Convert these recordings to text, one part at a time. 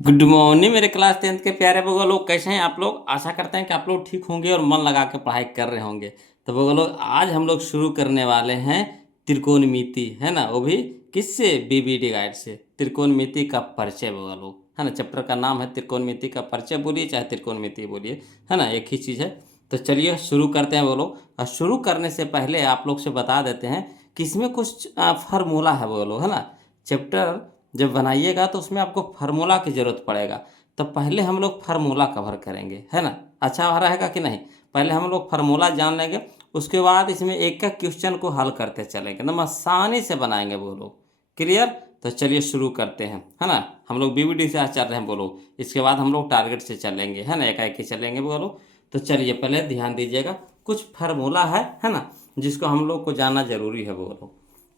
Good morning मेरे class 10th के प्यारे बगो लोग, कैसे हैं आप लोग। आशा करते हैं कि आप लोग ठीक होंगे और मन लगा के पढ़ाई कर रहे होंगे। तो बगो लोग, आज हम लोग शुरू करने वाले हैं त्रिकोणमिति, है ना। वो भी किससे? बीबीडी गाइड से। त्रिकोणमिति का परिचय बगो लोग, है ना। चैप्टर का नाम है त्रिकोणमिति का परिचय बोलिए चाहे त्रिकोणमिति बोलिए, है ना, एक ही चीज़ है। तो चलिए शुरू करते हैं वो लोग। और शुरू करने से पहले आप लोग से बता देते हैं कि इसमें कुछ फार्मूला है वो लोग, है ना। चैप्टर जब बनाइएगा तो उसमें आपको फार्मूला की ज़रूरत पड़ेगा। तो पहले हम लोग फार्मूला कवर करेंगे, है ना। अच्छा रहेगा कि नहीं? पहले हम लोग फार्मूला जान लेंगे, उसके बाद इसमें एक एक क्वेश्चन को हल करते चलेंगे, एकदम आसानी से बनाएंगे वो लोग। क्लियर? तो चलिए शुरू करते हैं, है ना। हम लोग बीबीडी से आज चल रहे हैं बोलो, इसके बाद हम लोग टारगेट से चलेंगे, है ना, एक चलेंगे बोलो। तो चलिए पहले ध्यान दीजिएगा, कुछ फार्मूला है ना, जिसको हम लोग को जानना जरूरी है बोलो।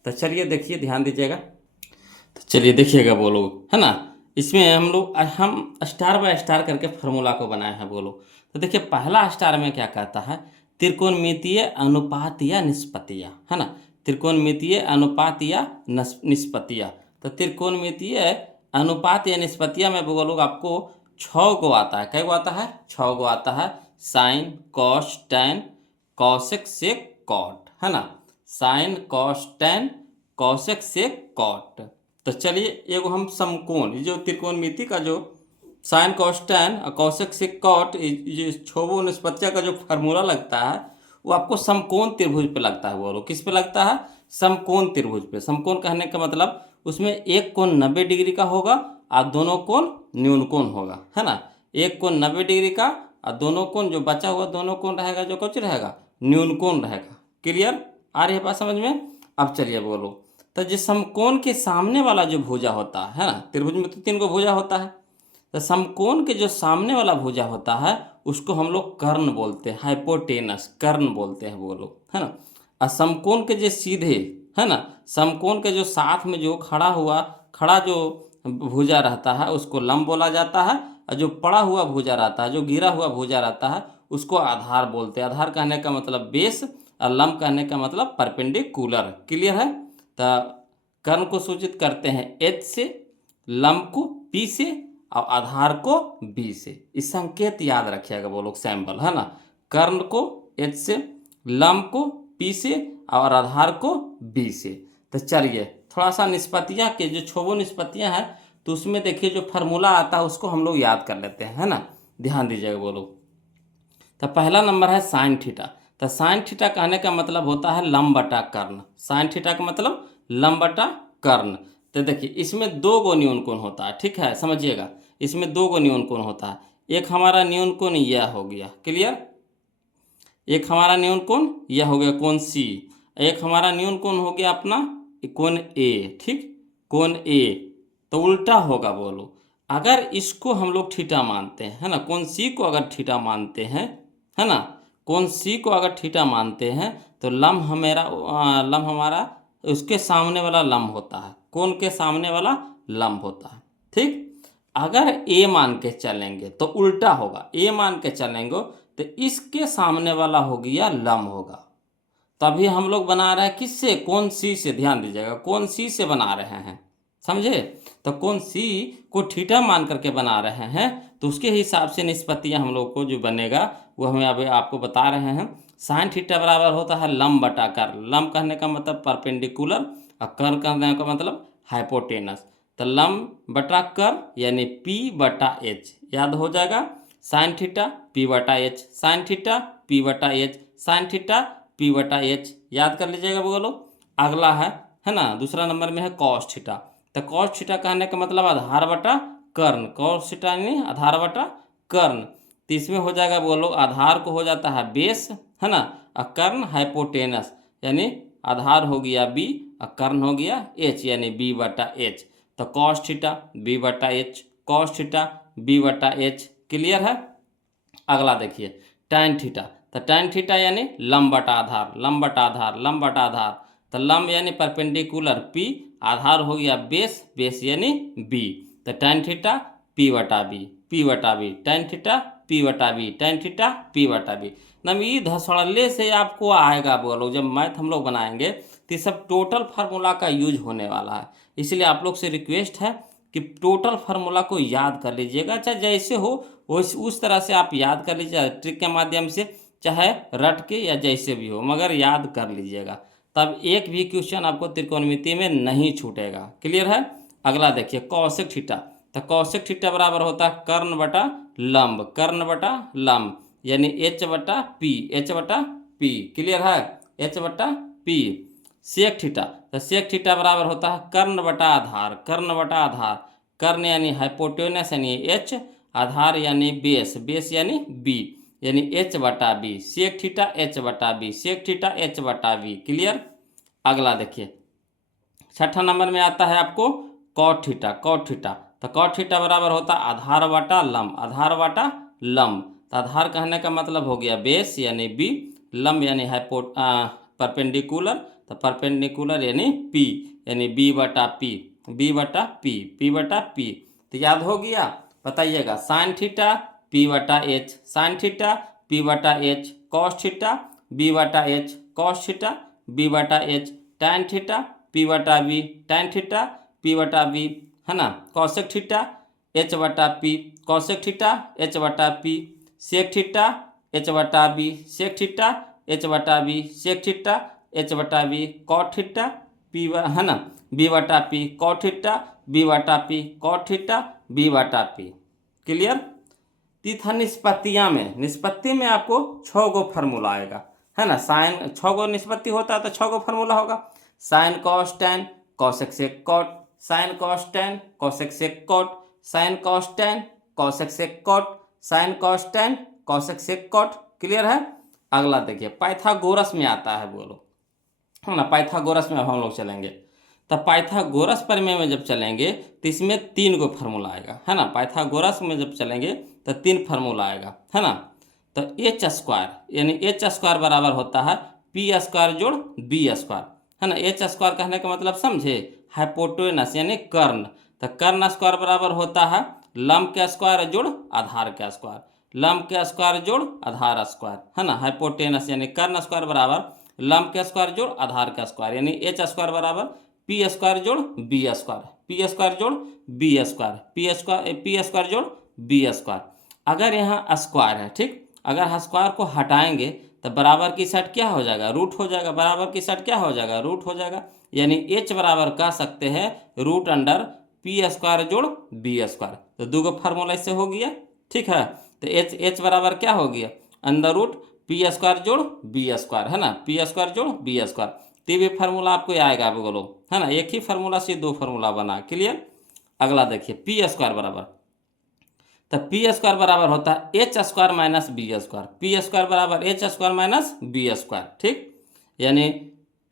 तो चलिए देखिए, ध्यान दीजिएगा। तो चलिए देखिएगा वो लोग, है ना। इसमें हम स्टार बाय स्टार करके फार्मूला को बनाए हैं वो लोग। तो देखिए पहला स्टार में क्या कहता है? त्रिकोणमितीय अनुपात या निष्पत्तिय, है ना। त्रिकोणमितीय अनुपात या निष्पत्तिय। तो त्रिकोणमितीय अनुपात या निष्पत्तिय में वो लोग आपको 6 गो आता है। कै गो आता है? 6 गो आता है। Sign, cos, tan, cosec, sec, cot, है ना। Sign, cos, tan, cosec, sec, cot. तो चलिए एगो हम समकोण, ये जो त्रिकोणमिति का जो साइन, कॉस, टैन और कॉसेक, सेक, कॉट, ये 6 निष्पत्तियों का जो फार्मूला लगता है वो आपको समकोण त्रिभुज पे लगता है। बोलो किस पे लगता है? समकोण त्रिभुज पे। समकोण कहने का मतलब उसमें एक कोण 90 डिग्री का होगा और दोनों कोण न्यून कोण होगा, है ना। एक कोण 90 डिग्री का और दोनों कोण जो बचा हुआ दोनों कोण रहेगा जो कुछ रहेगा न्यून कोण रहेगा। क्लियर? आ रही है बात समझ में? अब चलिए बोलो। तो जो समकोण के सामने वाला जो भुजा होता है ना, त्रिभुज में तो 3 गो भुजा होता है। तो समकोण के जो सामने वाला भुजा होता है उसको हम लोग कर्ण बोलते हैं, हाइपोटेनस कर्ण बोलते हैं वो लोग, है ना। और समकोण के जो सीधे, है ना, समकोण के जो साथ में जो खड़ा जो भुजा रहता है उसको लंब बोला जाता है। और जो पड़ा हुआ भुजा रहता है, जो गिरा हुआ भुजा रहता है, उसको आधार बोलते हैं। आधार कहने का मतलब बेस और लंब कहने का मतलब परपेंडिकुलर। क्लियर है? तो कर्ण को सूचित करते हैं एच से, लंब को पी से और आधार को बी से। इस संकेत याद रखिएगा वो लोग, सैंपल, है ना। कर्ण को एच से, लंब को पी से और आधार को बी से। तो चलिए थोड़ा सा निष्पत्तियाँ के जो 6 निष्पत्तियाँ हैं तो उसमें देखिए जो फार्मूला आता है उसको हम लोग याद कर लेते हैं, है ना। ध्यान दीजिएगा वो लोग। तो पहला नंबर है साइन थीटा। तो साइन थीटा कहने का मतलब होता है लंब बटा कर्ण। साइन थीटा का मतलब लंब बटा कर्ण। तो देखिए इसमें 2 गो न्यून कोण होता है, ठीक है, समझिएगा। इसमें 2 गो न्यून कोण होता है। एक हमारा न्यून कोण यह हो गया, क्लियर। एक हमारा न्यून कोण यह हो गया कोण सी। एक हमारा न्यून कोण हो गया अपना कोण ए, ठीक, कोण ए। तो उल्टा होगा बोलो। अगर इसको हम लोग थीटा मानते हैं, है ना, कोण सी को अगर थीटा मानते हैं, है ना, कोण सी को अगर थीटा मानते हैं तो लंब हमारा उसके सामने वाला लंब होता है, कोण के सामने वाला लंब होता है, ठीक। अगर ए मान के चलेंगे तो उल्टा होगा। ए मान के चलेंगे तो इसके सामने वाला हो गया लंब होगा। तभी हम लोग बना रहे हैं किससे? कोण सी से। ध्यान दीजिएगा, कोण सी से बना रहे हैं, समझे। तो कोण सी को थीटा मान करके बना रहे हैं तो उसके हिसाब से निष्पत्तियां हम लोग को जो बनेगा वो हमें अभी आपको बता रहे हैं। साइन थीटा बराबर होता है लंब बटा कर। लंब कहने का मतलब परपेंडिकुलर और कर कहने का मतलब हाइपोटेनस। तो लंब बटा कर यानी पी बटा एच, याद हो जाएगा। साइन थीटा पी बटा एच, साइन थीटा पी बटा एच, साइन थीटा पी बटा एच, याद कर लीजिएगा बोलो। अगला है ना, दूसरा नंबर में है कॉस थीटा। तो कॉस थीटा कहने का मतलब आधार बटा कर्ण। कॉस थीटा यानी आधार बटा कर्ण। तो इसमें हो जाएगा बोलो, आधार को हो जाता है बेस, है ना, और कर्ण हाइपोटेनस, यानी आधार हो गया बी और कर्ण हो गया एच, यानी बी बटा एच। तो कॉस थीटा बी बटा एच, कॉस थीटा बी बटा एच। क्लियर है? अगला देखिए टैन थीटा। तो टैन थीटा यानी लंब बटा आधार, लंब बटा आधार, लंब बटा आधार। तो लंब यानी परपेंडिकुलर पी, आधार हो गया बेस, बेस यानी बी। तो टैन थीटा पी बटा बी, पी बटा बी, टैन थीटा पी बटा बी, टैन थीटा पी बटा बी। नम ई धसड़ल्ले से आपको आएगा बोलो। जब मैथ हम लोग बनाएंगे तो ये सब टोटल फार्मूला का यूज होने वाला है। इसलिए आप लोग से रिक्वेस्ट है कि टोटल फार्मूला को याद कर लीजिएगा, चाहे जैसे हो उस तरह से आप याद कर लीजिए ट्रिक के माध्यम से, चाहे रट के या जैसे भी हो, मगर याद कर लीजिएगा, तब एक भी क्वेश्चन आपको त्रिकोणमिति में नहीं छूटेगा। क्लियर है। अगला देखिए कौशिक थीटा। तो कौशिक थीटा बराबर होता है कर्ण बटा लंब, कर्ण बटा लंब, यानी एच बटा पी, एच बटा पी। क्लियर है, एच बटा पी। सेक थीटा, तो सेक थीटा बराबर होता है कर्ण बटा आधार, कर्ण बटा आधार, कर्ण यानी हाइपोटेनस यानी एच, आधार यानी बेस, बेस यानी बी, यानी एच बटा बी। सेक थीटा एच बटा बी, सेक थीटा एच बटा बी। क्लियर। अगला देखिए छठा नंबर में आता है आपको कॉट थीटा, कॉट थीटा। तो कॉट थीटा बराबर होता है आधार बटा लंब, आधार बटा लंब। तो आधार कहने का मतलब हो गया बेस यानी बी, लंब यानी परपेंडिकुलर, तो परपेंडिकुलर यानी पी, यानी बी बटा पी, बी बटा पी, पी बटा पी। तो याद हो गया। बताइएगा साइन थीटा पी बटा एच, साइन थीटा पी बटा एच, कॉस थीटा बी बटा एच, कॉस थीटा बी बटा एच, टैन थीटा पी बटा बी, टैन थीटा पी बटा बी, है ना। कौशिक थीटा एच बटा पी, कौशिक थीटा एच बटा पी, सेक थीटा एच बटा बी, सेक थीटा एच बटा बी, सेक थीटा एच बटा बी, कॉट थीटा पी, है ना, बी बटा पी, कॉट थीटा बी बटा पी, कॉट थीटा बी बटा पी। क्लियर। तीथा निष्पत्तियाँ में, निष्पत्ति में आपको 6 गो फार्मूला आएगा, है ना। साइन 6 गो निष्पत्ति होता है तो 6 गो फार्मूला होगा। Sine cos tan cosec sec cot, sine cos tan cosec sec cot, sine cos tan cosec sec cot, sine cos tan cosec sec cot. Clear है। अगला देखिए पाइथागोरस में आता है, बोलो, है ना। पाइथागोरस में अब हम लोग चलेंगे। तो पाइथागोरस प्रमेय में जब चलेंगे तो इसमें 3 गो फार्मूला आएगा, है ना। पाइथागोरस में जब चलेंगे तो 3 फार्मूला आएगा, है ना। तो एच स्क्वायर यानी एच स्क्वायर बराबर होता है पी स्क्वायर जोड़ बी स्क्वायर, है ना। एच स्क्वायर कहने का मतलब समझे, हाइपोटेनस यानी कर्ण। तो कर्ण स्क्वायर बराबर होता है लंब के स्क्वायर जोड़ आधार के स्क्वायर, लंब के स्क्वायर जोड़ आधार स्क्वायर, है ना। हाइपोटेनस यानी कर्ण स्क्वायर बराबर लंब के स्क्वायर जोड़ आधार का स्क्वायर, यानी एच स्क्वायर बराबर पी स्क्वायर जोड़ बी स्क्वायर, पी स्क्वायर जोड़ बी स्क्वायर, पी स्क्वायर जोड़ बी स्क्वायर। अगर यहाँ स्क्वायर है, ठीक, अगर स्क्वायर को हटाएंगे तो बराबर की साइड क्या हो जाएगा, रूट हो जाएगा, बराबर की साइड क्या हो जाएगा, रूट हो जाएगा। यानी एच बराबर कह सकते हैं रूट अंडर पी स्क्वायर जोड़ बी स्क्वायर। तो 2 गो फार्मूला इससे हो गया, ठीक है। तो एच एच बराबर क्या हो गया, अंडर रूट पी स्क्वायर जोड़ बी स्क्वायर, है ना, पी स्क्वायर जोड़ बी स्क्वायर। तो भी फार्मूला आपको आएगा बोलो, है ना। एक ही फार्मूला से 2 फार्मूला बना। क्लियर। अगला देखिए पी स्क्वायर बराबर, तो पी स्क्वायर बराबर होता है H square minus B square, P square बराबर H square minus B square, ठीक। यानी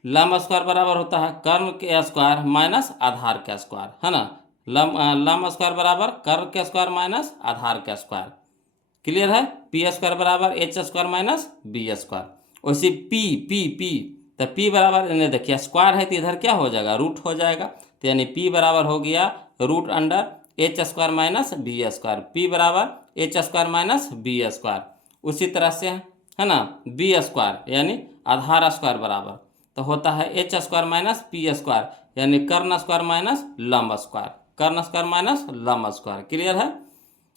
लंब स्क्वायर बराबर होता है कर्ण के स्क्वायर माइनस आधार के स्क्वायर, है ना। लंब स्क्वायर बराबर कर्ण के स्क्वायर माइनस आधार के स्क्वायर। क्लियर है। पी स्क्वायर बराबर H square minus B square. वैसे पी पी पी, तो पी बराबर इन्हें देखिए स्क्वायर है तो इधर क्या हो जाएगा, रूट हो जाएगा। तो यानी पी बराबर हो गया root under H square minus B square, P बराबर H square minus B square. उसी तरह से है ना बी स्क्वायर यानी आधार स्क्वायर बराबर तो होता है H square minus P square, यानी कर्ण स्क्वायर माइनस लंब स्क्वायर, कर्ण स्क्वायर माइनस लंब स्क्वायर। क्लियर है।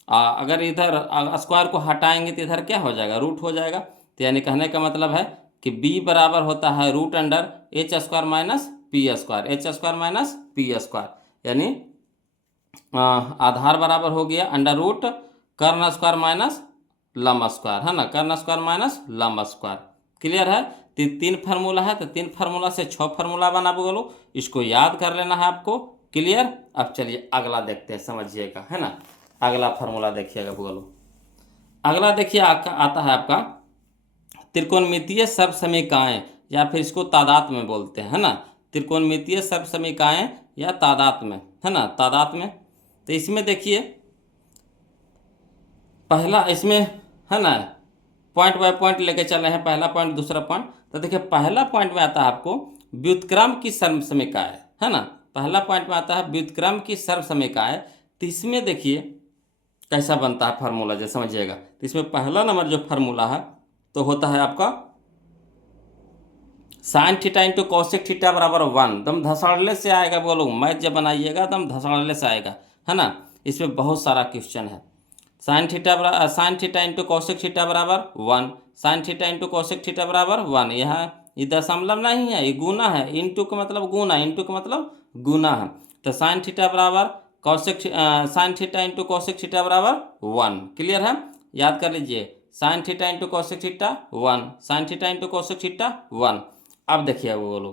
अगर इधर स्क्वायर को हटाएंगे तो इधर क्या हो जाएगा, रूट हो जाएगा। तो यानी कहने का मतलब है कि b बराबर होता है root under H square minus P square, H square minus P square. यानी आधार बराबर हो गया अंडर रूट कर्ण स्क्वायर माइनस लंब स्क्वायर, है ना, कर्ण स्क्वायर माइनस लंब स्क्वायर। क्लियर है। तो 3 फार्मूला है, तो 3 फार्मूला से 6 फार्मूला बना बोलो, इसको याद कर लेना है आपको। क्लियर। अब चलिए अगला देखते हैं, समझिएगा, है ना। अगला फार्मूला देखिएगा बोलो। अगला देखिए आता है आपका त्रिकोणमितीय सर्वसमीकाएं, या फिर इसको तादाद में बोलते हैं, है ना। त्रिकोणमितीय सर्वसमीकाएं या तादाद में, है ना, तादाद में। तो इसमें देखिए पहला इसमें, है ना, पॉइंट बाय पॉइंट लेके चल रहे हैं, पहला पॉइंट दूसरा पॉइंट। तो देखिए पहला पॉइंट में आता है आपको व्युत्क्रम की सर्वसमीकाएं, है ना। पहला पॉइंट में आता है व्युत्क्रम की सर्वसमीकाएं। तो इसमें देखिए कैसा बनता है फार्मूला, जो समझिएगा। तो इसमें पहला नंबर जो फार्मूला है तो होता है आपका sine theta into cosec theta बराबर 1। एकदम धसाड़ले से आएगा, बोलो मैथ जब बनाइएगा एकदम धसाड़ले से आएगा। है ना। इसमें बहुत सारा क्वेश्चन है। Sine theta into cosec theta बराबर 1, sine theta into cosec theta बराबर 1। यहाँ ये दशमलव नहीं है, ये गुना है। इंटू का मतलब गुना, इंटू का मतलब गुना है। तो साइन थीटा बराबर sine theta into cosec theta बराबर 1। क्लियर है, याद कर लीजिए। Sine theta into cosec theta 1, sine theta into cosec theta 1। अब देखिए वो बोलो,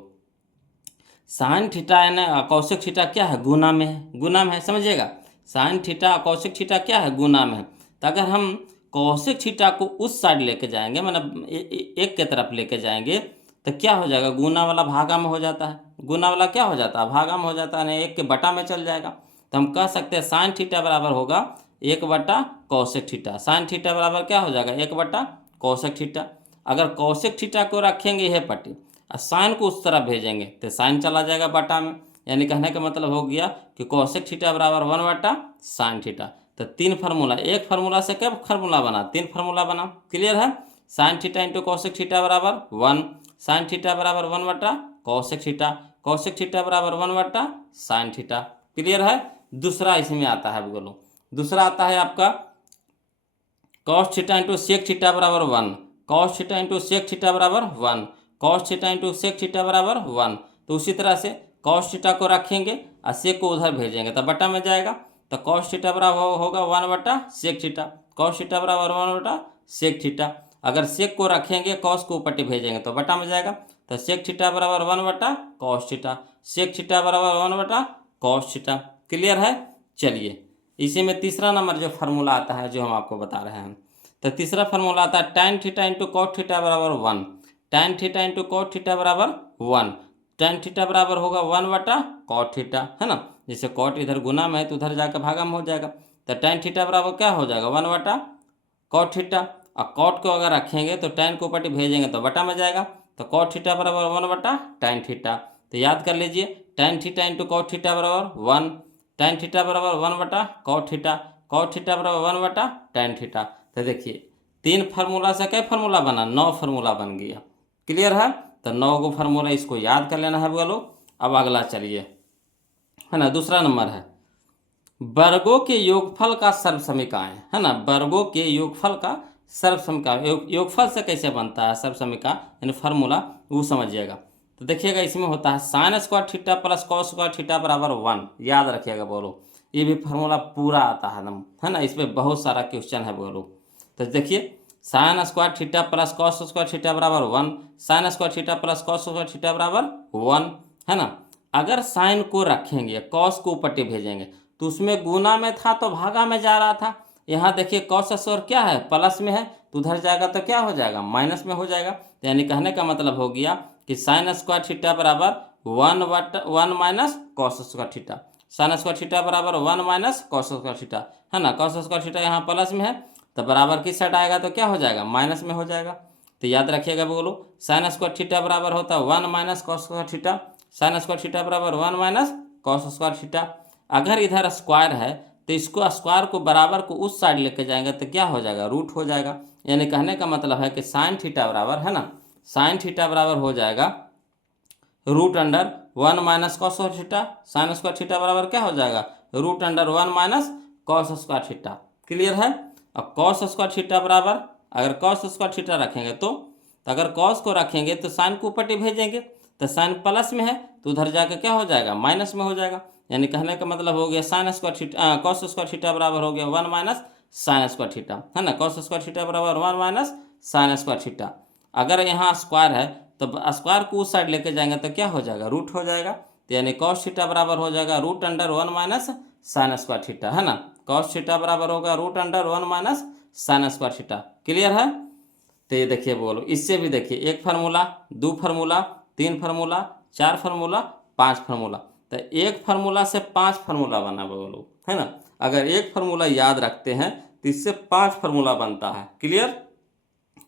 साइन थीटा है ना कौशिक थीटा क्या है, गुना में है, गुना में है, समझिएगा। साइन थीटा कौशिक थीटा क्या है, गुना में है। तो अगर हम कौशिक थीटा को उस साइड लेके जाएंगे, मतलब एक के तरफ लेके जाएंगे, तो क्या हो जाएगा, गुना वाला भागा में हो जाता है, गुना वाला क्या हो जाता है, भागा में हो जाता है, नहीं एक के बटा में चल जाएगा। तो हम कह सकते हैं साइन थीटा बराबर होगा 1 बटा कौशिक थीटा। साइन थीटा बराबर क्या हो जाएगा, 1 बटा कौशिक थीटा। अगर कौशिक थीटा को रखेंगे यह पट्टी और साइन को उस तरफ भेजेंगे तो साइन चला जाएगा बटा में। यानी कहने का मतलब हो गया कि कौशिक थीटा बराबर 1/साइन थीटा। तो 3 फार्मूला, एक फार्मूला से क्या फार्मूला बना, 3 फार्मूला बना। क्लियर है, sine theta into Kaushik theta बराबर 1, साइन थीटा बराबर 1/कौशिक थीटा, कौशिक थीटा बराबर 1/साइन थीटा। क्लियर है। दूसरा इसमें आता है, बोलो दूसरा आता है आपका cos theta into sec theta बराबर 1, cos theta into sec theta बराबर 1, cos theta into sec theta बराबर 1। तो उसी तरह से कॉस थीटा को रखेंगे और सेक को उधर भेजेंगे तो बटा में जाएगा। तो कॉस थीटा बराबर होगा 1/सेक थीटा, कॉस थीटा बराबर 1/सेक थीटा। अगर सेक को रखेंगे कॉस को ऊपर भेजेंगे तो बटा में जाएगा। तो सेक थीटा बराबर 1/कॉस थीटा, सेक थीटा बराबर 1/कॉस थीटा। क्लियर है। चलिए इसी में तीसरा नंबर जो फार्मूला आता है जो हम आपको बता रहे हैं, तो तीसरा फार्मूला आता है tan theta into cot theta बराबर 1, tan theta into cot theta बराबर 1। tan थीटा बराबर होगा 1/कॉट थीटा, है ना। जैसे कॉट इधर गुना में है तो उधर जाकर भागा में हो जाएगा। तो tan थीटा बराबर क्या हो जाएगा, 1/कॉट थीटा। और कॉट को अगर रखेंगे तो tan को ऊपर भेजेंगे तो बटा में जाएगा। तो कॉट थीटा बराबर 1/tan थीटा। तो याद कर लीजिए, tan theta into cot theta बराबर 1, tan थीटा बराबर 1/कॉट थीटा, कॉट थीटा बराबर 1/tan थीटा। तो देखिए 3 फार्मूला से क्या फार्मूला बना, 9 फार्मूला बन गया। क्लियर है। तो 9 गो फार्मूला इसको याद कर लेना है बोलो। अब अगला चलिए, है ना, दूसरा नंबर है वर्गों के योगफल का सर्वसमीकाएं, है ना। वर्गों के योगफल का सर्वसमीका, योगफल से कैसे बनता है सर्वसमीका, यानी फार्मूला, वो समझिएगा। तो देखिएगा इसमें होता है sine square theta plus cos square theta बराबर 1। याद रखिएगा बोलो, ये भी फार्मूला पूरा आता है एकदम, है ना। इसमें बहुत सारा क्वेश्चन है बोलो। तो देखिए sine square theta plus cos square theta बराबर 1, sine square theta plus cos square theta बराबर 1, है ना। अगर साइन को रखेंगे कॉस को ऊपर भेजेंगे तो उसमें गुना में था तो भागा में जा रहा था। यहाँ देखिए कॉस स्क्वायर क्या है, प्लस में है, तो उधर जाएगा तो क्या हो जाएगा, माइनस में हो जाएगा। तो यानी कहने का मतलब हो गया कि साइन स्क्वायर थीटा बराबर 1 minus cos square theta, sine square theta बराबर 1 माइनस कॉस स्क्वायर थीटा, है ना। कॉस स्क्वायर थीटा यहाँ प्लस में है तो बराबर किस साइड आएगा तो क्या हो जाएगा, माइनस में हो जाएगा। तो याद रखिएगा बोलो, साइन स्क्वायर थीटा बराबर होता है 1 minus cos square theta, sine square theta बराबर 1 माइनस कॉस स्क्वायर थीटा। अगर इधर स्क्वायर है तो इसको स्क्वायर को बराबर को उस साइड लेके जाएंगे तो क्या हो जाएगा, रूट हो जाएगा। यानी कहने का मतलब है कि साइन थीटा बराबर, है ना, साइन थीटा बराबर हो जाएगा √1 minus cos square theta, sine square theta बराबर क्या हो जाएगा, √1 minus cos square theta. Clear है। अब कॉस स्क्वायर थीटा बराबर, अगर कॉस स्क्वायर थीटा रखेंगे तो अगर कॉस को रखेंगे तो साइन को ऊपर भेजेंगे तो साइन प्लस में है तो उधर जाकर क्या हो जाएगा, माइनस में हो जाएगा। यानी कहने का मतलब हो गया sine square theta cos square theta बराबर हो गया 1 माइनस साइन स्क्वायर थीटा, है ना। कॉस स्क्वायर थीटा बराबर 1 माइनस साइन स्क्वायर थीटा। अगर यहाँ स्क्वायर है तो स्क्वायर को उस साइड लेके जाएंगे तो क्या हो जाएगा, रूट हो जाएगा। तो यानी कॉस थीटा बराबर हो जाएगा √1 माइनस साइन स्क्वायर थीटा, है ना। कॉस थीटा बराबर होगा √1 minus sine square theta. Clear है। तो ये देखिए बोलो, इससे भी देखिए 1 formula, 2 formula, 3 formula, 4 formula, 5 formula. तो 1 फार्मूला से 5 फार्मूला बना बोलो, है ना। अगर 1 फार्मूला याद रखते हैं तो इससे 5 फार्मूला बनता है। क्लियर।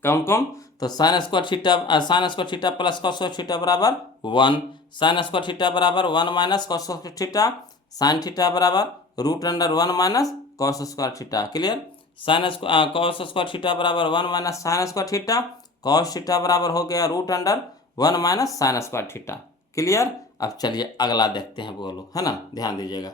कौन कौन, तो sine square theta plus cos square theta बराबर 1, साइन स्क्वायर थीटा बराबर 1 minus cos square theta, sine theta बराबर √1 minus cos square theta. Clear. Sine cos square theta बराबर 1 minus sine square theta, cos theta बराबर हो गया √1 minus sine square theta. Clear. अब चलिए अगला देखते हैं बोलो, है ना, ध्यान दीजिएगा।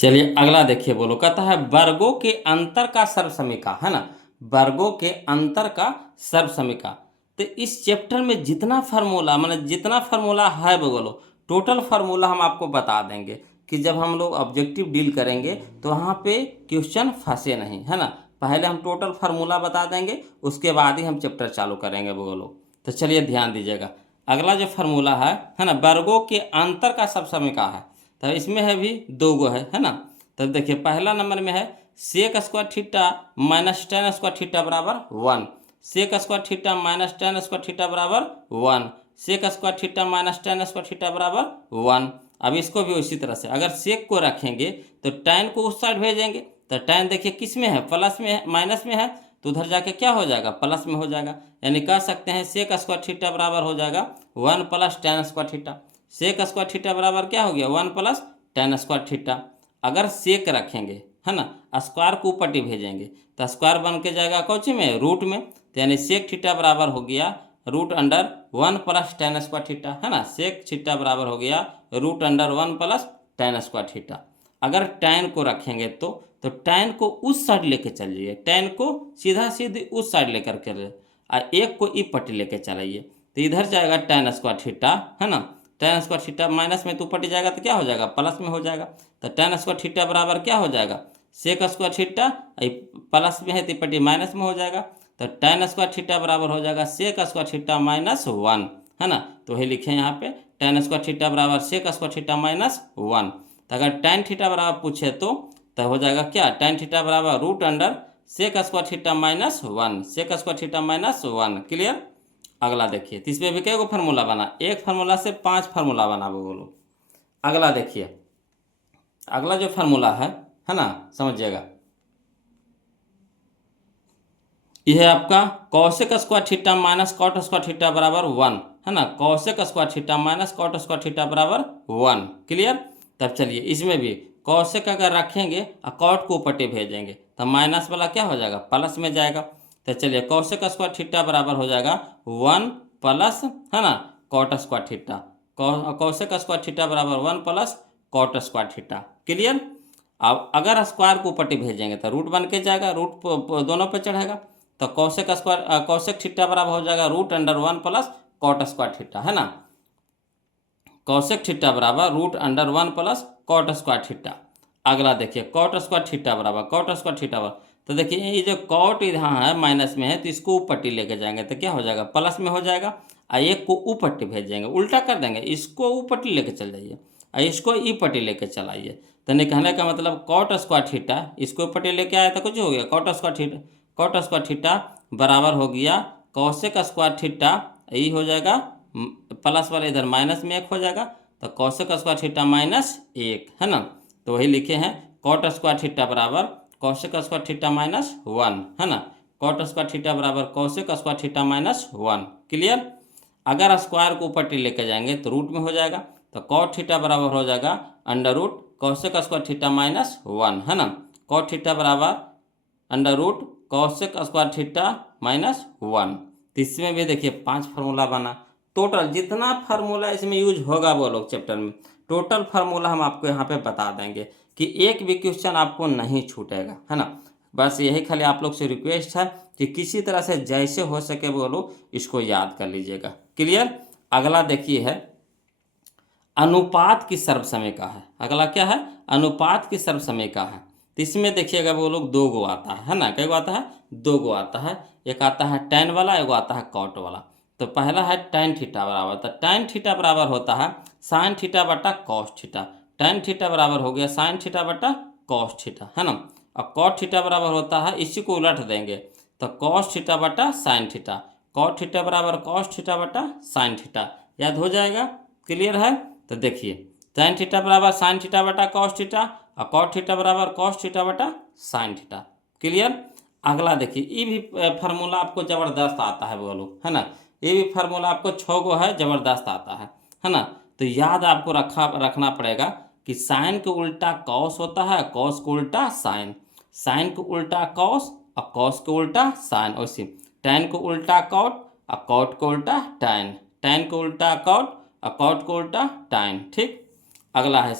चलिए अगला देखिए, बोलो कहता है वर्गों के अंतर का सर्वसमीका, है ना, वर्गों के अंतर का सर्वसमीका। तो इस चैप्टर में जितना फार्मूला, मतलब जितना फार्मूला है बोलो, टोटल फार्मूला हम आपको बता देंगे कि जब हम लोग ऑब्जेक्टिव डील करेंगे तो वहाँ पे क्वेश्चन फंसे नहीं, है ना। पहले हम टोटल फार्मूला बता देंगे, उसके बाद ही हम चैप्टर चालू करेंगे बोलो। तो चलिए ध्यान दीजिएगा, अगला जो फार्मूला है ना, वर्गों के अंतर का सर्वसमीका है। तो इसमें है भी दो गो है ना। तो देखिए पहला नंबर में है sec square theta minus tan square theta बराबर 1, sec square theta minus tan square theta बराबर 1, sec square theta minus tan square theta बराबर 1। अब इसको भी उसी तरह से अगर सेक को रखेंगे तो टैन को उस साइड भेजेंगे, तो टैन देखिए किस में है, प्लस में है, माइनस में है, तो उधर जाके क्या हो जाएगा, प्लस में हो जाएगा। यानी कह सकते हैं सेक स्क्वायर थीटा बराबर हो जाएगा 1 plus tan square theta. Sec square theta बराबर क्या हो गया, 1 प्लस टेन स्क्वायर थीटा। अगर सेक रखेंगे, है ना, स्क्वायर को ऊपर भेजेंगे तो स्क्वायर बन के जाएगा कौची में, रूट में। तो यानी सेक थीटा बराबर हो गया root under 1 plus tan square theta, है ना, सेक थीटा बराबर हो गया root under 1 plus tan square theta. अगर टैन को रखेंगे तो टैन को उस साइड लेके चलिए, टैन को सीधा सीधी उस साइड लेकर के एक को ई पट्टी लेके चलाइए, तो इधर जाएगा टेन स्क्वायर थीटा, है ना, टेन स्क्वायर थीटा माइनस में तो ऊपर जाएगा तो क्या हो जाएगा, प्लस में हो जाएगा। तो टेन स्क्वायर थीटा बराबर क्या हो जाएगा, सेक स्क्वायर थीटा प्लस में है तो पट्टी माइनस में हो जाएगा। तो टेन स्क्वायर थीटा बराबर हो जाएगा सेक स्क्वायर थीटा माइनस 1, है ना। तो वही लिखे यहाँ पे टेन स्क्वायर थीटा बराबर सेक स्क्वायर थीटा माइनस 1। तो अगर टेन थीटा बराबर पूछे तो हो जाएगा क्या, टेन थीटा बराबर root under sec square theta minus 1, sec square theta minus 1। Clear. अगला देखिए, तो इसमें भी कई फार्मूला बना, एक फार्मूला से 5 फार्मूला बना बोलो। अगला देखिए, अगला जो फार्मूला है ना, समझिएगा, यह है आपका cosec square theta minus cot square theta बराबर 1, है ना, cosec square theta minus cot square theta बराबर 1। क्लियर। तब चलिए इसमें भी कॉसेक अगर रखेंगे और कॉट को ऊपर भेजेंगे तो माइनस वाला क्या हो जाएगा, प्लस में जाएगा। तो चलिए कॉसेक स्क्वायर थीटा बराबर हो जाएगा 1 प्लस, है ना, cot square theta, cosec square theta बराबर 1 plus cot square theta. Clear. अब अगर स्क्वायर को ऊपर भेजेंगे तो रूट बन के जाएगा, रूट दोनों पे चढ़ेगा। तो कौशिक स्क्वायर कौशिक थीटा बराबर हो जाएगा root under 1 plus cot square theta, है ना, कौशिक थीटा बराबर root under 1 plus cot square theta. अगला देखिए कॉट स्क्वायर थीटा बराबर कॉट स्क्वायर थीटा बराबर, तो देखिए ये जो कॉट यहाँ है माइनस में है तो इसको ऊपर लेके जाएंगे तो क्या हो जाएगा, प्लस में हो जाएगा। एक को ऊपर भेजेंगे, उल्टा कर देंगे, इसको ऊपर लेके चल जाइए और इसको ई पट्टी लेके चलाइए। तो नहीं, कहने का मतलब कॉट स्क्वायर थीटा इसको ऊपर लेके आया तो कुछ हो गया, cot square theta, cot square theta बराबर हो गया कौशिक स्क्वायर थीटा, यही हो जाएगा प्लस वाला इधर माइनस में 1 हो जाएगा, तो कौशिक स्क्वायर थीटा माइनस 1, है ना। तो वही लिखे हैं कॉट स्क्वायर थीटा बराबर कौशिक स्क्वायर थीटा माइनस 1, है ना, कॉट स्क्वायर थीटा बराबर Kaushik square theta minus 1। Clear. अगर स्क्वायर को ऊपर लेके जाएंगे तो रूट में हो जाएगा, तो कॉट थीटा बराबर हो जाएगा under root cosec square theta minus 1, है ना, कॉट थीटा बराबर under root cosec square theta minus 1। तो इसमें भी देखिए 5 फार्मूला बना। टोटल जितना फार्मूला इसमें यूज होगा वो लोग चैप्टर में, टोटल फार्मूला हम आपको यहाँ पे बता देंगे कि एक भी क्वेश्चन आपको नहीं छूटेगा, है ना। बस यही खाली आप लोग से रिक्वेस्ट है कि किसी तरह से जैसे हो सके वो लोग इसको याद कर लीजिएगा। क्लियर। अगला देखिए है अनुपात की सर्वसमयिका है। अगला क्या है, अनुपात की सर्वसमयिका है। तो इसमें देखिएगा वो लोग 2 गो आता है ना, कई गो आता है, 2 गो आता है, एक आता है टैन वाला, एक आता है कॉट वाला। तो पहला है टैन थीटा बराबर, तो टैन थीटा बराबर होता है साइन थीटा बटा कॉस थीटा, टैन थीटा बराबर हो गया साइन थीटा बटा कॉस थीटा, है ना। और कॉट थीटा बराबर होता है, इसी को उलट देंगे तो कॉस थीटा बटा साइन थीटा, कॉट थीटा बराबर कॉस थीटा बटा साइन थीटा, याद हो जाएगा। क्लियर है। तो देखिए साइन थीटा बराबर साइन थीटा बटा कॉस थीटा और कॉट थीटा बराबर कॉस थीटा बटा साइन थीटा। क्लियर। अगला देखिए ये भी फार्मूला आपको ज़बरदस्त आता है बोलो, है ना, ये भी फार्मूला आपको 6 गो है, ज़बरदस्त आता है ना। तो याद आपको रखना पड़ेगा कि साइन को उल्टा कॉस होता है, कॉस को उल्टा साइन, साइन को उल्टा कॉस और कॉस को उल्टा साइन, वैसे टैन को उल्टा कॉट और कॉट को उल्टा टैन, टैन को उल्टा कॉट और कॉट को उल्टा टैन। ठीक। अगला है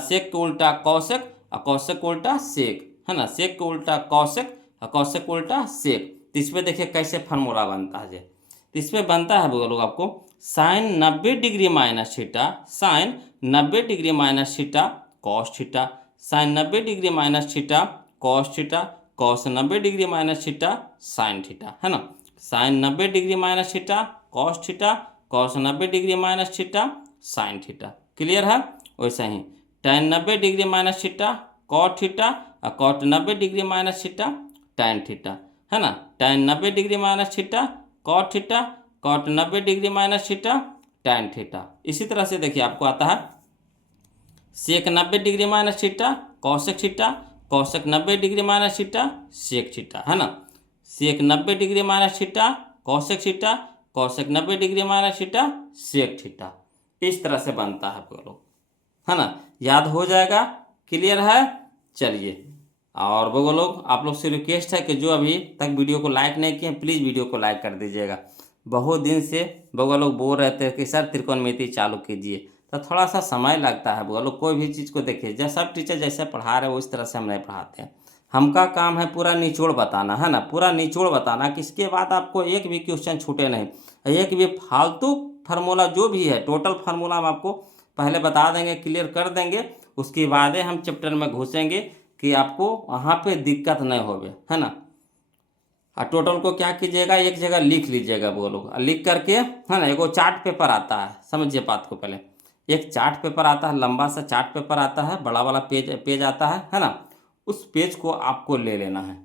सेक को उल्टा कौशिक और कौशिक को उल्टा सेक, है ना, सेक को उल्टा कौशिक और कौशिक को उल्टा सेक। तो इस पर देखिए कैसे फार्मूला बनता है। तो इस पर बनता है वो लोग आपको sine 90 degree minus theta, sine 90 degree minus theta cos theta, sine 90 degree minus theta cos theta, cos 90 degree minus theta sine theta, है ना, sine 90 degree minus theta cos theta, cos 90 degree minus theta sine theta. Clear है। वैसा ही tan 90 degree minus theta cot theta और cot 90 degree minus theta tan theta, है ना, tan 90 degree minus theta cot theta, cot 90 degree minus theta tan theta. इसी तरह से देखिए आपको आता है sec 90 degree minus theta cosec theta, cosec 90 degree minus theta sec theta, है ना, sec 90 degree minus theta cosec theta, cosec 90 degree minus theta sec theta. इस तरह से बनता है बोलो, है ना, याद हो जाएगा। क्लियर है। चलिए, और वो लोग आप लोग से रिक्वेस्ट है कि जो अभी तक वीडियो को लाइक नहीं किए प्लीज़ वीडियो को लाइक कर दीजिएगा। बहुत दिन से वो लोग बोल रहे थे कि सर त्रिकोणमिति चालू कीजिए, तो थोड़ा सा समय लगता है। वो लोग कोई भी चीज़ को देखिए, जैसा सब टीचर जैसे पढ़ा रहे हैं उस तरह से हम नहीं पढ़ाते हैं। हमका काम है पूरा निचोड़ बताना, है ना, पूरा निचोड़ बताना कि इसके बाद आपको एक भी क्वेश्चन छूटे नहीं, एक भी फालतू फार्मूला जो भी है टोटल फार्मूला हम आपको पहले बता देंगे, क्लियर कर देंगे। उसके बाद हम चैप्टर में घुसेंगे कि आपको वहाँ पे दिक्कत नहीं होवे, है ना। और टोटल को क्या कीजिएगा, एक जगह लिख लीजिएगा वो लोग, लिख करके, है ना, एगो चार्ट पेपर आता है, समझिए बात को। पहले एक चार्ट पेपर आता है, लंबा सा चार्ट पेपर आता है, बड़ा वाला पेज आता है ना, उस पेज को आपको ले लेना है,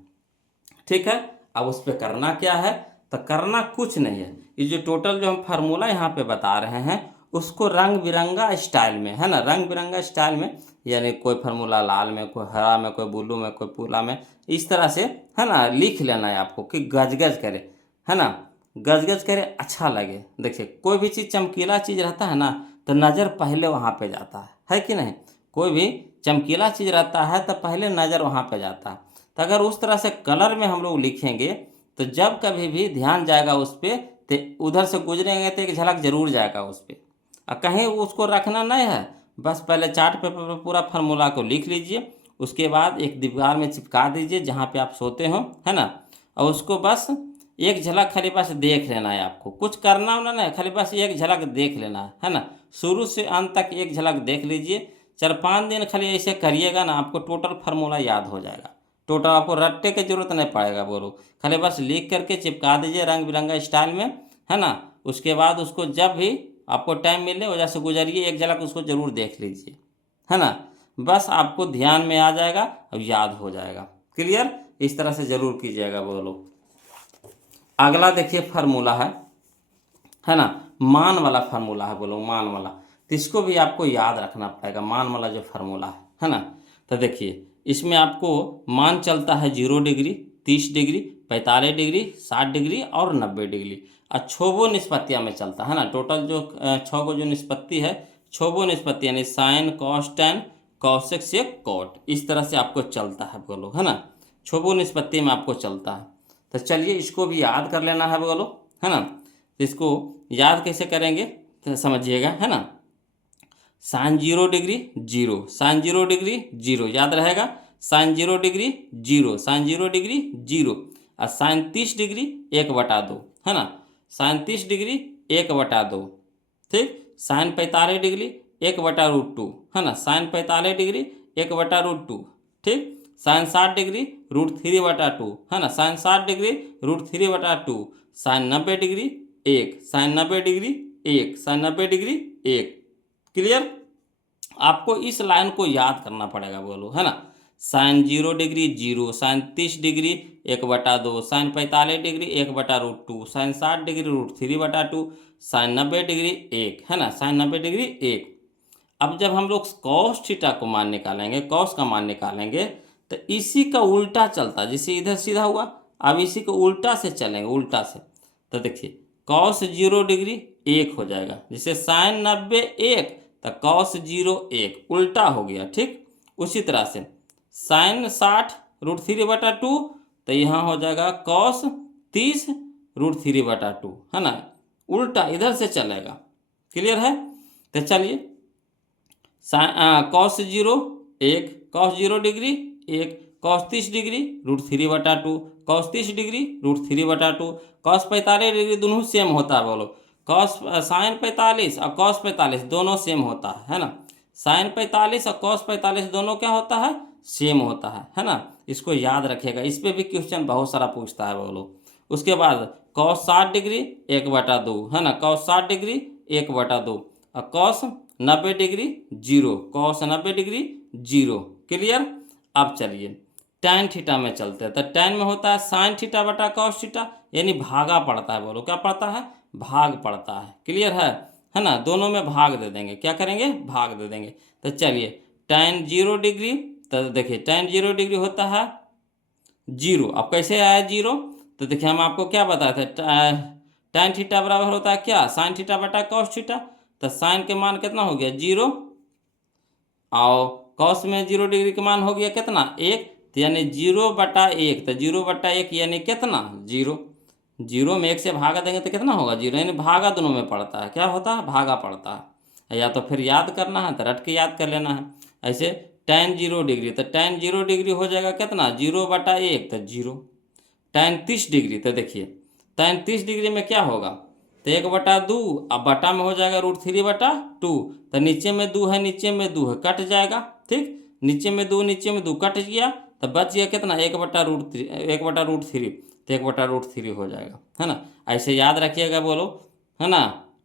ठीक है। अब उस पर करना क्या है, तो करना कुछ नहीं है, ये जो टोटल जो हम फार्मूला यहाँ पे बता रहे हैं उसको रंग बिरंगा स्टाइल में, है ना, रंग बिरंगा स्टाइल में, यानी कोई फार्मूला लाल में, कोई हरा में, कोई ब्लू में, कोई पीला में, इस तरह से, है ना, लिख लेना है आपको कि गजगज करे, है ना, गजगज करे, अच्छा लगे। देखिए कोई भी चीज़ चमकीला चीज़ रहता है ना तो नज़र पहले वहाँ पे जाता है कि नहीं। कोई भी चमकीला चीज़ रहता है तो पहले नज़र वहाँ पे जाता है। तो अगर उस तरह से कलर में हम लोग लिखेंगे तो जब कभी भी ध्यान जाएगा उस पर, तो उधर से गुजरेंगे तो एक झलक जरूर जाएगा उस पर, और कहीं उसको रखना नहीं है। बस पहले चार्ट पेपर पर पूरा फार्मूला को लिख लीजिए, उसके बाद एक दीवार में चिपका दीजिए जहाँ पे आप सोते हो, है ना, और उसको बस एक झलक खाली बस देख लेना है आपको, कुछ करना होना नहीं, खाली बस एक झलक देख लेना है ना, शुरू से अंत तक एक झलक देख लीजिए। 4-5 दिन खाली ऐसे करिएगा ना, आपको टोटल फार्मूला याद हो जाएगा। टोटल आपको रट्टे की जरूरत नहीं पड़ेगा, बोलो खाली बस लिख करके चिपका दीजिए रंग बिरंगा स्टाइल में, है ना। उसके बाद उसको जब भी आपको टाइम मिले वजह से गुजरिए, एक झलक उसको जरूर देख लीजिए, है ना, बस आपको ध्यान में आ जाएगा और याद हो जाएगा। क्लियर। इस तरह से जरूर कीजिएगा बोलो। अगला देखिए फार्मूला है ना, मान वाला फार्मूला है, बोलो मान वाला, तो इसको भी आपको याद रखना पड़ेगा। मान वाला जो फार्मूला है ना, तो देखिए इसमें आपको मान चलता है 0 डिग्री, 30 डिग्री, 45 डिग्री, 60 डिग्री और 90 डिग्री, और 6 निष्पत्तियाँ में चलता है ना। टोटल जो 6 जो निष्पत्ति है, 6 निष्पत्ति यानी साइन कॉस टैन कॉसेक से कॉट, इस तरह से आपको चलता है बोलो, है ना, 6 निष्पत्ति में आपको चलता है। तो चलिए इसको भी याद कर लेना है बोलो, है ना। तो इसको याद कैसे करेंगे तो समझिएगा, है ना। साइन 0 डिग्री 0, साइन 0 डिग्री 0 याद रहेगा, साइन 0 डिग्री 0, साइन 0 डिग्री 0, और साइन 30 डिग्री 1/2, है ना, साइन 30 डिग्री 1/2, ठीक। साइन 45 डिग्री 1/√2, है ना, साइन 45 डिग्री 1/√2, ठीक। साइन 60 डिग्री √3/2, है ना, sine 60 degree √3/2, sine 90 degree 1, sine 90 degree 1, sine 90 degree 1। Clear. आपको इस लाइन को याद करना पड़ेगा बोलो, है ना। Sine 0 degree 0, sine 30 degree 1/2, sine 45 degree 1/√2, sine 60 degree √3/2, sine 90 degree 1, है ना, साइन 90 डिग्री 1। अब जब हम लोग कॉस थीटा को मान निकालेंगे, कॉस का मान निकालेंगे, तो इसी का उल्टा चलता है, जैसे इधर सीधा हुआ, अब इसी को उल्टा से चलेंगे, उल्टा से। तो देखिए कॉस 0 डिग्री 1 हो जाएगा, जैसे साइन 90 1 तो कॉस 0 1 उल्टा हो गया, ठीक। उसी तरह से साइन 60 √3/2 तो यहाँ हो जाएगा कॉस 30 √3/2, है ना, उल्टा इधर से चलेगा। क्लियर है। तो चलिए cos 0 1 cos 0 degree 1, cos 30 degree √3/2, cos 30 degree √3/2, cos 45 degree दोनों सेम होता है बोलो। कॉस साइन 45 और कॉस 45 दोनों सेम होता है ना। साइन 45 और कॉस 45 दोनों क्या होता है, सेम होता है ना। इसको याद रखिएगा, इस पर भी क्वेश्चन बहुत सारा पूछता है बोलो। उसके बाद कॉस 60 डिग्री 1/2 है ना, कॉस 60 डिग्री 1/2 और cos 90 degree 0, cos 90 degree 0। Clear. अब चलिए tan थीटा में चलते हैं। तो tan में होता है साइन थीटा बटा कॉस थीटा, यानी भागा पड़ता है बोलो, क्या पड़ता है, भाग पड़ता है। क्लियर है ना। दोनों में भाग दे देंगे, क्या करेंगे, भाग दे देंगे। तो चलिए tan 0 डिग्री, तो देखिए tan 0 डिग्री होता है 0। अब कैसे आया 0, तो देखिए हम आपको क्या बताए थे, tan थीटा बराबर होता है क्या, साइन थीटा बटा कॉस थीटा। तो साइन के मान कितना हो गया 0 और कॉस में 0 डिग्री के मान हो गया कितना 1, तो यानी 0/1। तो 0/1 यानी कितना 0। 0 में 1 से भागा देंगे तो कितना होगा 0, यानी भागा दोनों में पड़ता है, क्या होता है, भागा पड़ता है। या तो फिर याद करना है तो रट के याद कर लेना है। ऐसे tan 0 डिग्री, तो tan 0 डिग्री हो जाएगा कितना 0/1, तो 0। tan 30 डिग्री, तो देखिए tan 30 डिग्री में क्या होगा, तो 1/2, अब बटा में हो जाएगा √3/2। तो नीचे में 2 है, नीचे में 2 है, कट जाएगा। ठीक, नीचे में 2 नीचे में 2 कट गया, तो बच गया कितना 1/√3, 1/√3, तो 1/√3 हो जाएगा, है ना। ऐसे याद रखिएगा बोलो, है ना।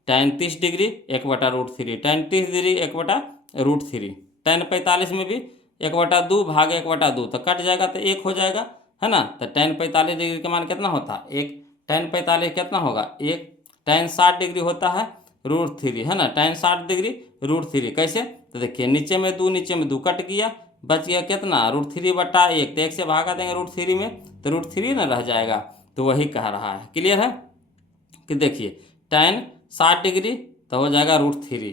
tan 30 degree 1/√3, tan 30 degree 1/√3, tan 45 में भी 1/2 भाग 1/2, तो कट जाएगा तो 1 हो जाएगा, है ना। तो tan 45 डिग्री का मान कितना होता है 1, tan 45 कितना होगा 1। tan 60 डिग्री होता है √3, है ना, tan 60 डिग्री √3। कैसे, तो देखिए नीचे में 2 नीचे में 2 कट गया, बच गया कितना √3/1, तो 1 से भागा देंगे √3 में, तो √3 ना रह जाएगा। तो वही कह रहा है। क्लियर है कि देखिए tan 60 डिग्री तो हो जाएगा √3,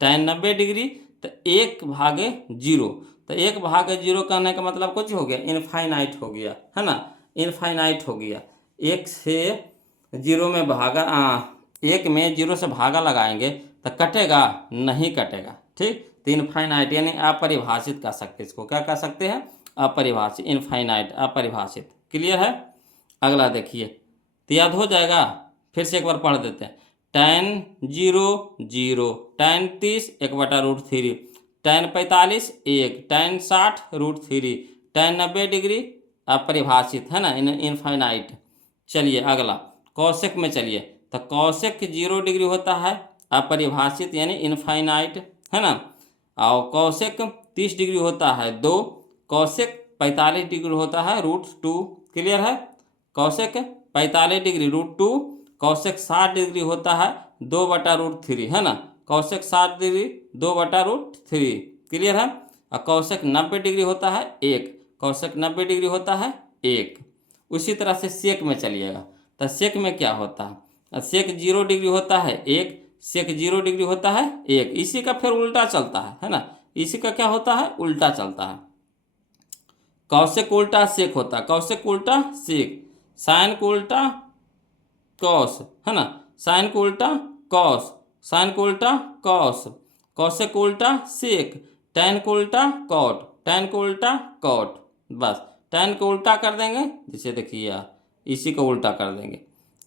tan 90 डिग्री तो 1/0। तो 1/0 कहने का मतलब कुछ हो गया, इनफाइनाइट हो गया, है ना, इनफाइनाइट हो गया। 1 से 0 में भागा 1 में 0 से भागा लगाएंगे तो कटेगा, नहीं कटेगा। ठीक, तो इनफाइनाइट यानी अपरिभाषित कह सकते हैं इसको, क्या कह सकते हैं, अपरिभाषित, इनफाइनाइट, अपरिभाषित। क्लियर है। अगला देखिए, तो याद हो जाएगा, फिर से एक बार पढ़ देते हैं। tan 0 0, tan 30 1/√3, tan 45 1, tan 60 √3, tan 90 degree अपरिभाषित, है ना, इनफाइनाइट। चलिए अगला कौशिक में चलिए, तो कौशिक 0 डिग्री होता है अपरिभाषित यानी इनफाइनाइट, है ना। और कौशिक 30 डिग्री होता है 2, कौशिक 45 डिग्री होता है √2। क्लियर है। कौशिक 45 डिग्री √2, कौशिक 60 डिग्री होता है 2/√3, है ना, कौशिक 60 डिग्री 2/√3। क्लियर है। और कौशिक 90 डिग्री होता है 1, कौशिक 90 डिग्री होता है 1। उसी तरह से सेक में चलिएगा, तो सेक में क्या होता है, सेक 0 डिग्री होता है 1, सेक 0 डिग्री होता है 1। इसी का फिर उल्टा चलता है ना, इसी का क्या होता है, उल्टा चलता है। कौशिक उल्टा सेक होता है, कौशिक उल्टा सेक, साइन को उल्टा कॉस, है ना, साइन को उल्टा कॉस, साइन को उल्टा कॉस, कौशिक को उल्टा सेक, टैन को उल्टा कॉट, टैन को उल्टा कॉट। बस टैन को उल्टा कर देंगे, जैसे देखिए इसी को उल्टा कर देंगे।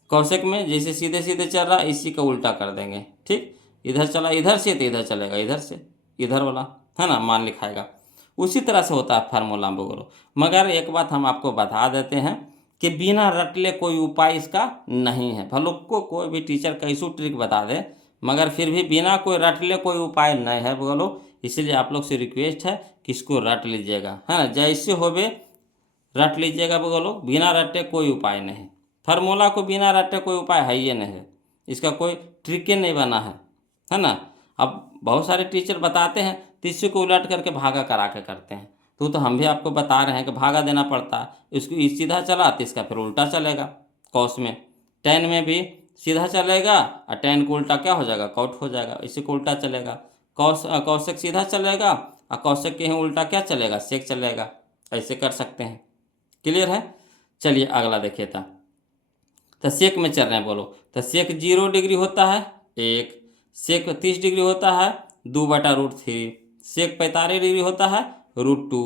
कौशिक में जैसे सीधे सीधे चल रहा है, इसी का उल्टा कर देंगे। ठीक, इधर चला इधर से तो इधर चलेगा, इधर से इधर वाला, है ना, मान लिखाएगा। उसी तरह से होता है फार्मूला बोलो। मगर एक बात हम आपको बता देते हैं कि बिना रटले कोई उपाय इसका नहीं है। भले को कोई भी टीचर कैसू ट्रिक बता दे, मगर फिर भी बिना कोई रटले कोई उपाय नहीं है बोलो। इसलिए आप लोग से रिक्वेस्ट है कि इसको रट लीजिएगा, है ना, जैसे होवे रट लीजिएगा बोलो। बिना रटे कोई उपाय नहीं, फार्मूला को बिना रटे कोई उपाय है ही नहीं है, इसका कोई ट्रिक ही नहीं बना है ना। अब बहुत सारे टीचर बताते हैं तो इसी को उलट करके भागा करा के करते हैं, तो हम भी आपको बता रहे हैं कि भागा देना पड़ता है। इसको सीधा चला तो इसका फिर उल्टा चलेगा। कॉस में टेन में भी सीधा चलेगा और टेन को उल्टा क्या हो जाएगा, कॉट हो जाएगा, इसी को उल्टा चलेगा। कौशिक सीधा चलेगा और कौशिक के ही उल्टा क्या चलेगा, सेक चलेगा। ऐसे कर सकते हैं। क्लियर है। चलिए अगला देखिए था, तो सेक में चल रहे हैं बोलो। तो सेक 0 डिग्री होता है 1, सेक 30 डिग्री होता है 2/√3, सेक 45 डिग्री होता है √2,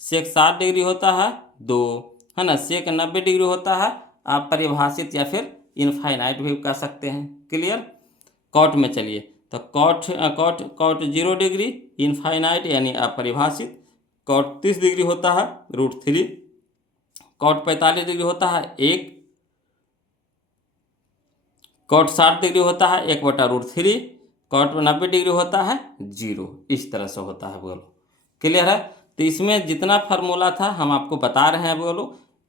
सेक 60 डिग्री होता है 2, है ना, सेक 90 डिग्री होता है, आप परिभाषित या फिर इनफाइनाइट भी कर सकते हैं। क्लियर। कॉट में चलिए, तो कॉट 0 डिग्री इनफाइनाइट यानी अपरिभाषित, कॉट 30 डिग्री होता है √3, कॉट 45 डिग्री होता है 1, कॉट 60 डिग्री होता है 1/√3, कॉट 90 डिग्री होता है 0। इस तरह से होता है, बोलो। क्लियर है। तो इसमें जितना फार्मूला था हम आपको बता रहे हैं, बोलो,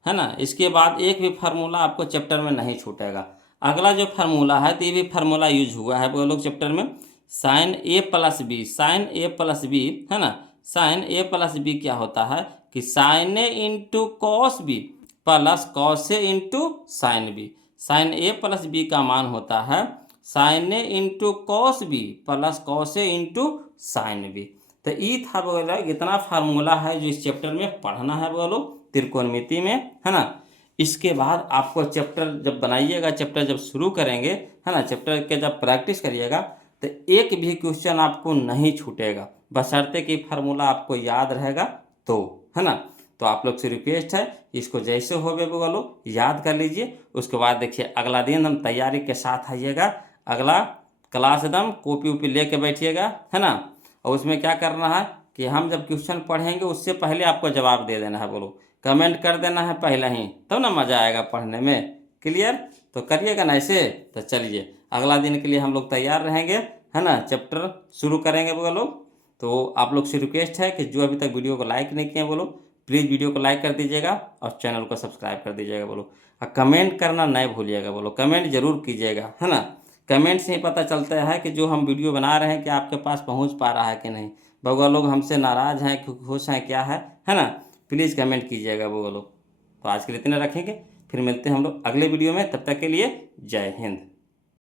है ना। इसके बाद एक भी फार्मूला आपको चैप्टर में नहीं छूटेगा। अगला जो फार्मूला है, तो ये भी फार्मूला यूज हुआ है, बोलो, चैप्टर में। Sign A plus B, sine A plus B, है ना। साइन ए प्लस बी क्या होता है कि sine A into cos B plus cos A into sine B. Sine A plus B का मान होता है sine A into cos B plus cos A into sine B. तो ये था, बोलो, इतना फार्मूला है जो इस चैप्टर में पढ़ना है, बोलो, त्रिकोणमिति में, है ना। इसके बाद आपको चैप्टर जब बनाइएगा, चैप्टर जब शुरू करेंगे, है ना, चैप्टर के जब प्रैक्टिस करिएगा, तो एक भी क्वेश्चन आपको नहीं छूटेगा, बशर्ते कि फार्मूला आपको याद रहेगा तो, है ना। तो आप लोग से रिक्वेस्ट है, इसको जैसे हो वे बोलो याद कर लीजिए। उसके बाद देखिए अगला दिन हम तैयारी के साथ आइएगा, अगला क्लास एकदम कॉपी उपी लेके बैठिएगा, है ना। और उसमें क्या करना है कि हम जब क्वेश्चन पढ़ेंगे उससे पहले आपको जवाब दे देना है, बोलो, कमेंट कर देना है पहले ही, तब तो ना मज़ा आएगा पढ़ने में। क्लियर। तो करिएगा ना ऐसे। तो चलिए अगला दिन के लिए हम लोग तैयार रहेंगे, है ना, चैप्टर शुरू करेंगे, बोलो। तो आप लोग से रिक्वेस्ट है कि जो अभी तक वीडियो को लाइक नहीं किए, बोलो, प्लीज़ वीडियो को लाइक कर दीजिएगा और चैनल को सब्सक्राइब कर दीजिएगा, बोलो। और कमेंट करना नहीं भूलिएगा, बोलो, कमेंट जरूर कीजिएगा, है ना। कमेंट से ही पता चलता है कि जो हम वीडियो बना रहे हैं कि आपके पास पहुंच पा रहा है कि नहीं। बहुत लोग हमसे नाराज़ हैं, खुश हैं, क्या है ना। प्लीज़ कमेंट कीजिएगा, वो लोग। तो आज के लिए इतना रखेंगे, फिर मिलते हैं हम लोग अगले वीडियो में। तब तक के लिए जय हिंद।